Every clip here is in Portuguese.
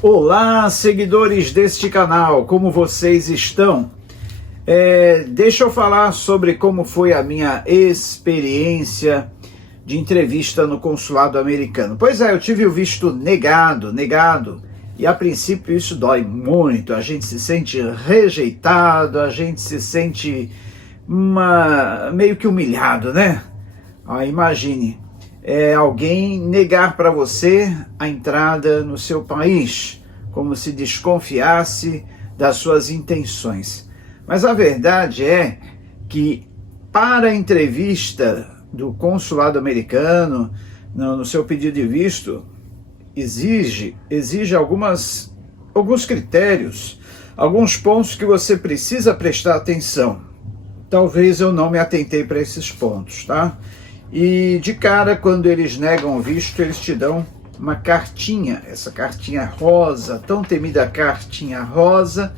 Olá, seguidores deste canal, como vocês estão? Deixa eu falar sobre como foi a minha experiência de entrevista no consulado americano. Pois é, eu tive o visto negado, e a princípio isso dói muito, a gente se sente rejeitado, a gente se sente meio que humilhado, né? Imagine, alguém negar para você a entrada no seu país, como se desconfiasse das suas intenções. Mas a verdade é que para a entrevista do consulado americano, no seu pedido de visto, exige alguns critérios, alguns pontos que você precisa prestar atenção. Talvez eu não me atentei para esses pontos, tá? E de cara, quando eles negam o visto, eles te dão uma cartinha, essa cartinha rosa, tão temida cartinha rosa,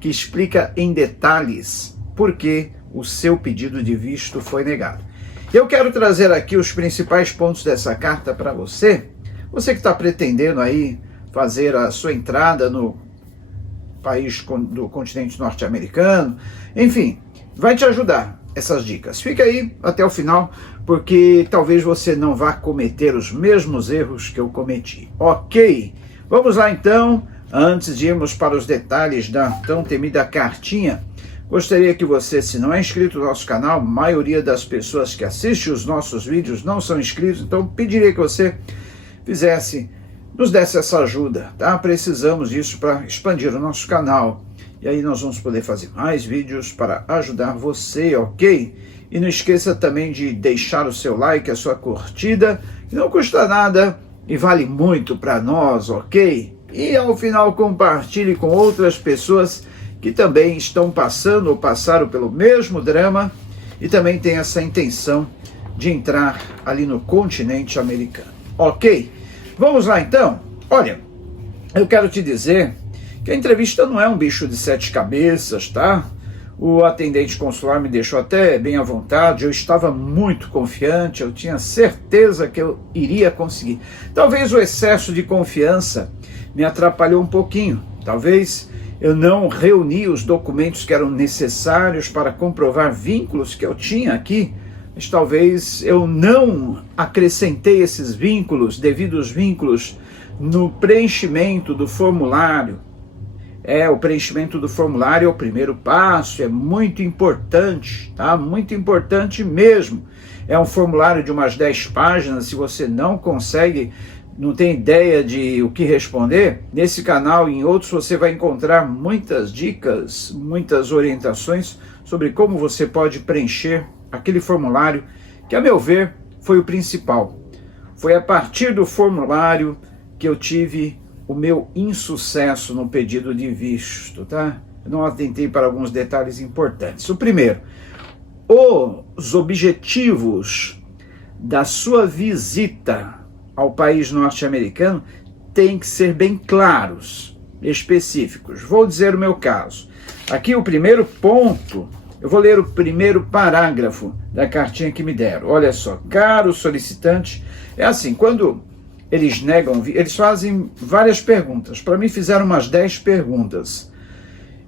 que explica em detalhes por que o seu pedido de visto foi negado. Eu quero trazer aqui os principais pontos dessa carta para você que está pretendendo aí fazer a sua entrada no país do continente norte-americano, enfim, vai te ajudar essas dicas. Fica aí até o final, porque talvez você não vá cometer os mesmos erros que eu cometi. Ok? Vamos lá então. Antes de irmos para os detalhes da tão temida cartinha, gostaria que você, se não é inscrito no nosso canal, a maioria das pessoas que assistem os nossos vídeos não são inscritos, então pediria que você nos desse essa ajuda, tá? Precisamos disso para expandir o nosso canal. E aí nós vamos poder fazer mais vídeos para ajudar você, ok? E não esqueça também de deixar o seu like, a sua curtida, que não custa nada e vale muito para nós, ok? E ao final compartilhe com outras pessoas que também estão passando ou passaram pelo mesmo drama e também têm essa intenção de entrar ali no continente americano, ok? Vamos lá então? Olha, eu quero te dizer que a entrevista não é um bicho de 7 cabeças, tá? O atendente consular me deixou até bem à vontade, eu estava muito confiante, eu tinha certeza que eu iria conseguir. Talvez o excesso de confiança me atrapalhou um pouquinho, talvez eu não reuni os documentos que eram necessários para comprovar vínculos que eu tinha aqui, mas talvez eu não acrescentei esses vínculos, devidos vínculos, no preenchimento do formulário. O preenchimento do formulário é o primeiro passo, é muito importante, tá? Muito importante mesmo. É um formulário de umas 10 páginas, se você não consegue, não tem ideia de o que responder, nesse canal e em outros você vai encontrar muitas dicas, muitas orientações sobre como você pode preencher aquele formulário, que a meu ver foi o principal. Foi a partir do formulário que eu tive o meu insucesso no pedido de visto, tá? Eu não atentei para alguns detalhes importantes. O primeiro, os objetivos da sua visita ao país norte-americano têm que ser bem claros, específicos. Vou dizer o meu caso. Aqui o primeiro ponto, eu vou ler o primeiro parágrafo da cartinha que me deram. Olha só, caro solicitante, é assim, quando eles negam, eles fazem várias perguntas. Para mim fizeram umas 10 perguntas.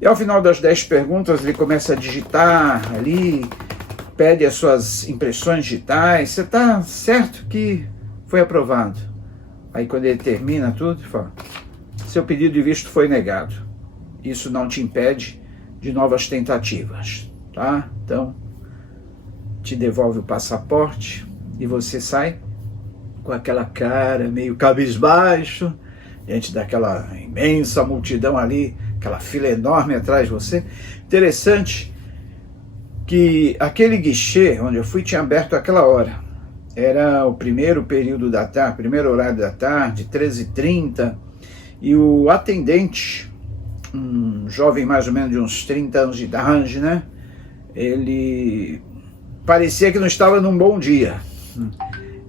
E ao final das 10 perguntas ele começa a digitar ali, pede as suas impressões digitais. Você está certo que foi aprovado? Aí quando ele termina tudo, ele fala: seu pedido de visto foi negado. Isso não te impede de novas tentativas, tá? Então, te devolve o passaporte e você sai com aquela cara meio cabisbaixo, diante daquela imensa multidão ali, aquela fila enorme atrás de você. Interessante que aquele guichê onde eu fui tinha aberto àquela hora. Era o primeiro período da tarde, primeiro horário da tarde, 13h30, e o atendente, um jovem mais ou menos de uns 30 anos de idade, né? Ele parecia que não estava num bom dia.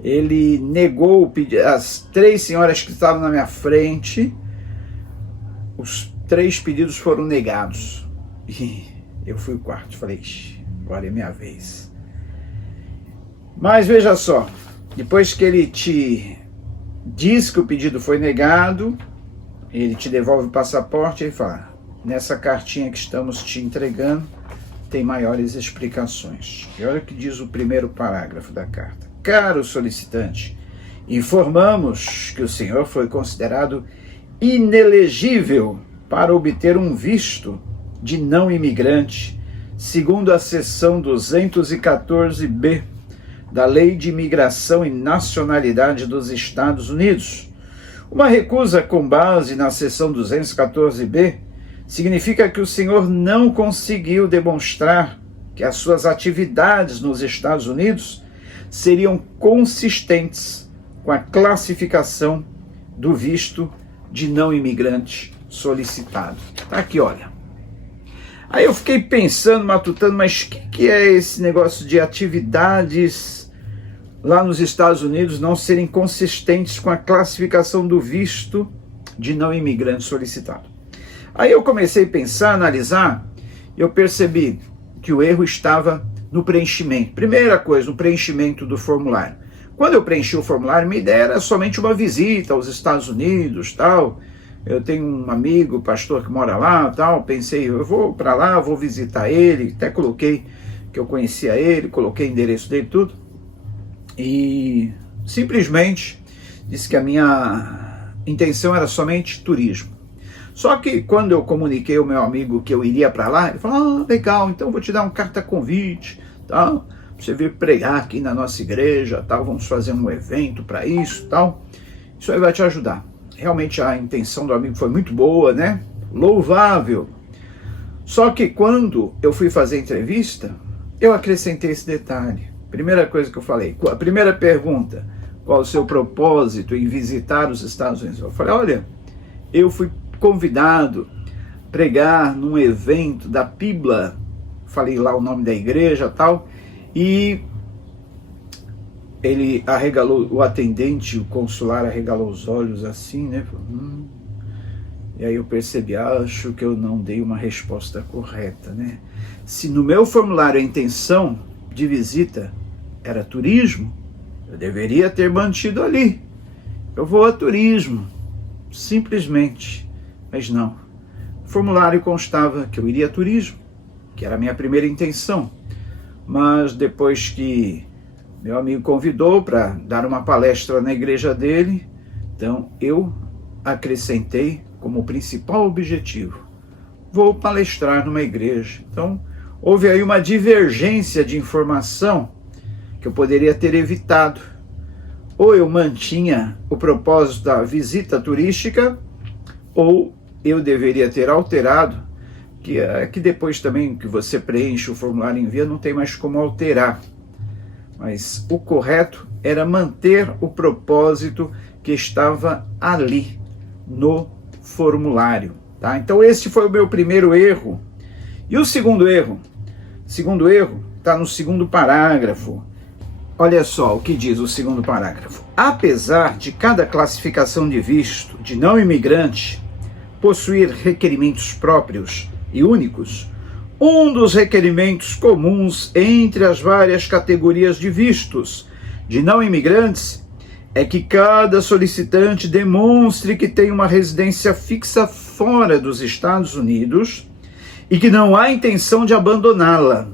Ele negou o pedido, as 3 senhoras que estavam na minha frente, os 3 pedidos foram negados. E eu fui o quarto, falei: agora é minha vez. Mas veja só, depois que ele te diz que o pedido foi negado, Ele te devolve o passaporte e fala: nessa cartinha que estamos te entregando, tem maiores explicações. E olha o que diz o primeiro parágrafo da carta. Caro solicitante, informamos que o senhor foi considerado inelegível para obter um visto de não imigrante, segundo a seção 214b da Lei de Imigração e Nacionalidade dos Estados Unidos. Uma recusa com base na seção 214b significa que o senhor não conseguiu demonstrar que as suas atividades nos Estados Unidos seriam consistentes com a classificação do visto de não imigrante solicitado. Tá aqui, olha. Aí eu fiquei pensando, matutando, mas o que é esse negócio de atividades lá nos Estados Unidos não serem consistentes com a classificação do visto de não imigrante solicitado? Aí eu comecei a pensar, analisar, e eu percebi que o erro estava no preenchimento. Primeira coisa, no preenchimento do formulário. Quando eu preenchi o formulário, minha ideia era somente uma visita aos Estados Unidos, tal. Eu tenho um amigo, pastor, que mora lá, tal. Pensei, eu vou para lá, vou visitar ele. Até coloquei que eu conhecia ele, coloquei o endereço dele, tudo. E simplesmente disse que a minha intenção era somente turismo. Só que quando eu comuniquei ao meu amigo que eu iria para lá, ele falou: legal, então eu vou te dar um carta-convite, tal, pra você vir pregar aqui na nossa igreja, tal, vamos fazer um evento para isso, tal. Isso aí vai te ajudar. Realmente a intenção do amigo foi muito boa, né? Louvável. Só que quando eu fui fazer a entrevista, eu acrescentei esse detalhe. Primeira coisa que eu falei, a primeira pergunta: qual o seu propósito em visitar os Estados Unidos? Eu falei: olha, eu fui convidado a pregar num evento da PIBLA, falei lá o nome da igreja, tal, e ele arregalou, o atendente, o consular arregalou os olhos assim, né? E aí eu percebi, acho que eu não dei uma resposta correta, né? Se no meu formulário a intenção de visita era turismo, eu deveria ter mantido ali. Eu vou a turismo, simplesmente. Mas não. O formulário constava que eu iria a turismo, que era a minha primeira intenção. Mas depois que meu amigo convidou para dar uma palestra na igreja dele, então eu acrescentei como principal objetivo: vou palestrar numa igreja. Então houve aí uma divergência de informação que eu poderia ter evitado. Ou eu mantinha o propósito da visita turística, ou eu deveria ter alterado, que depois também que você preenche o formulário e envia, não tem mais como alterar. Mas o correto era manter o propósito que estava ali no formulário. Tá? Então esse foi o meu primeiro erro. E o segundo erro? O segundo erro está no segundo parágrafo. Olha só o que diz o segundo parágrafo. Apesar de cada classificação de visto de não imigrante possuir requerimentos próprios e únicos, um dos requerimentos comuns entre as várias categorias de vistos de não imigrantes é que cada solicitante demonstre que tem uma residência fixa fora dos Estados Unidos e que não há intenção de abandoná-la.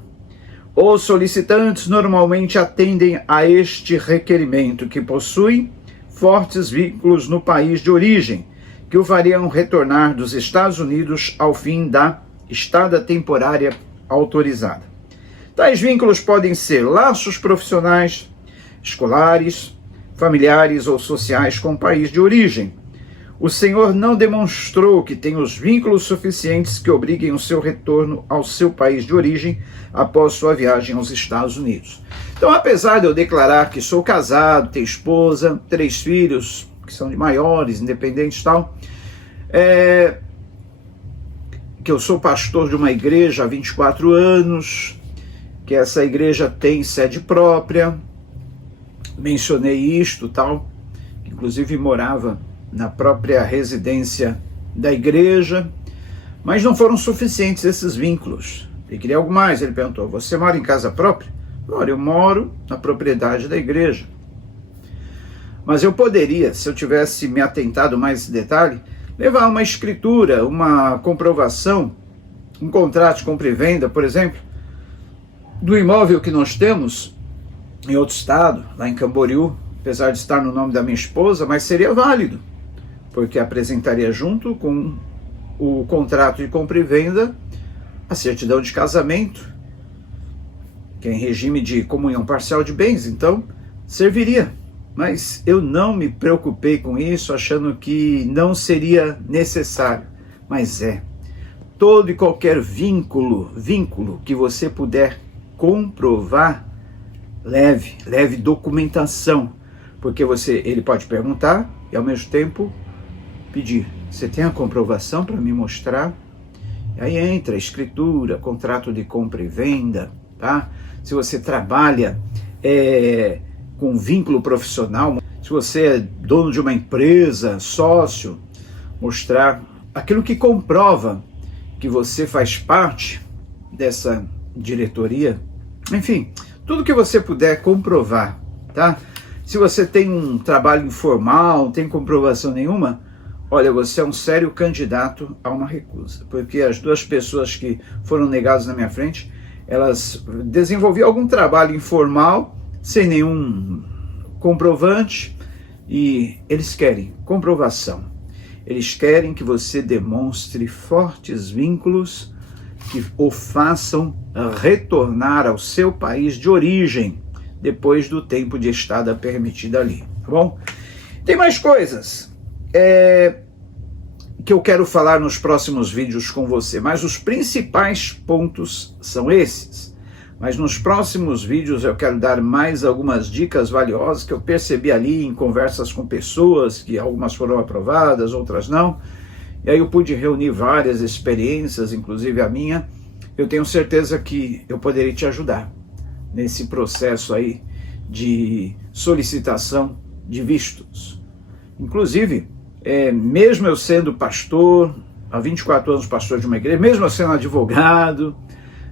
Os solicitantes normalmente atendem a este requerimento, que possuem fortes vínculos no país de origem, que o fariam retornar dos Estados Unidos ao fim da estada temporária autorizada. Tais vínculos podem ser laços profissionais, escolares, familiares ou sociais com o país de origem. O senhor não demonstrou que tem os vínculos suficientes que obriguem o seu retorno ao seu país de origem após sua viagem aos Estados Unidos. Então, apesar de eu declarar que sou casado, tenho esposa, 3 filhos, que são de maiores, independentes e tal, que eu sou pastor de uma igreja há 24 anos, que essa igreja tem sede própria, mencionei isto, tal, que inclusive morava na própria residência da igreja, mas não foram suficientes esses vínculos. Ele queria algo mais, ele perguntou: você mora em casa própria? Olha, eu moro na propriedade da igreja. Mas eu poderia, se eu tivesse me atentado mais a esse detalhe, levar uma escritura, uma comprovação, um contrato de compra e venda, por exemplo, do imóvel que nós temos em outro estado, lá em Camboriú, apesar de estar no nome da minha esposa, mas seria válido, porque apresentaria junto com o contrato de compra e venda a certidão de casamento, que é em regime de comunhão parcial de bens, então serviria. Mas eu não me preocupei com isso, achando que não seria necessário. Mas todo e qualquer vínculo que você puder comprovar, leve documentação, porque ele pode perguntar e ao mesmo tempo pedir: você tem a comprovação para me mostrar? E aí entra a escritura, contrato de compra e venda, tá? Se você trabalha com vínculo profissional, se você é dono de uma empresa, sócio, mostrar aquilo que comprova que você faz parte dessa diretoria, enfim, tudo que você puder comprovar, tá? Se você tem um trabalho informal, não tem comprovação nenhuma, olha, você é um sério candidato a uma recusa, porque as duas pessoas que foram negadas na minha frente, elas desenvolviam algum trabalho informal, sem nenhum comprovante, e eles querem comprovação. Eles querem que você demonstre fortes vínculos que o façam retornar ao seu país de origem, depois do tempo de estada permitida ali, tá bom? Tem mais coisas que eu quero falar nos próximos vídeos com você, mas os principais pontos são esses. Mas nos próximos vídeos eu quero dar mais algumas dicas valiosas que eu percebi ali em conversas com pessoas, que algumas foram aprovadas, outras não. E aí eu pude reunir várias experiências, inclusive a minha. Eu tenho certeza que eu poderia te ajudar nesse processo aí de solicitação de vistos. Inclusive, mesmo eu sendo pastor, há 24 anos pastor de uma igreja, mesmo eu sendo advogado,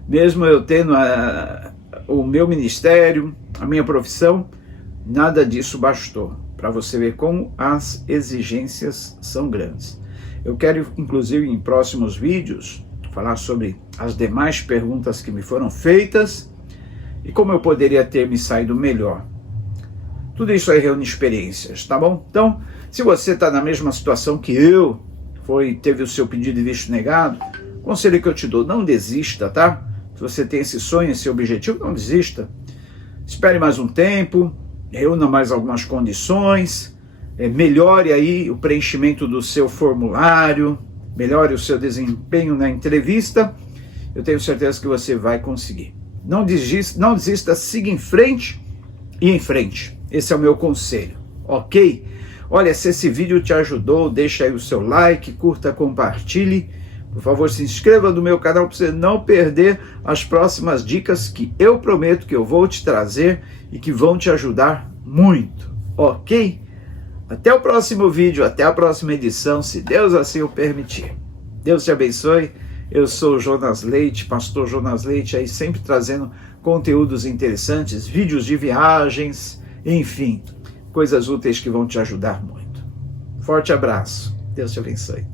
mesmo eu tendo o meu ministério, a minha profissão, nada disso bastou, para você ver como as exigências são grandes. Eu quero, inclusive, em próximos vídeos, falar sobre as demais perguntas que me foram feitas e como eu poderia ter me saído melhor. Tudo isso aí reúne experiências, tá bom? Então, se você está na mesma situação que eu, teve o seu pedido de visto negado, o conselho que eu te dou: não desista, tá? Se você tem esse sonho, esse objetivo, não desista. Espere mais um tempo, reúna mais algumas condições, melhore aí o preenchimento do seu formulário, melhore o seu desempenho na entrevista. Eu tenho certeza que você vai conseguir. Não desista, siga em frente e em frente. Esse é o meu conselho, ok? Olha, se esse vídeo te ajudou, deixa aí o seu like, curta, compartilhe. Por favor, se inscreva no meu canal para você não perder as próximas dicas que eu prometo que eu vou te trazer e que vão te ajudar muito, ok? Até o próximo vídeo, até a próxima edição, se Deus assim o permitir. Deus te abençoe. Eu sou o Jonas Leite, pastor Jonas Leite, aí sempre trazendo conteúdos interessantes, vídeos de viagens, enfim, coisas úteis que vão te ajudar muito. Forte abraço. Deus te abençoe.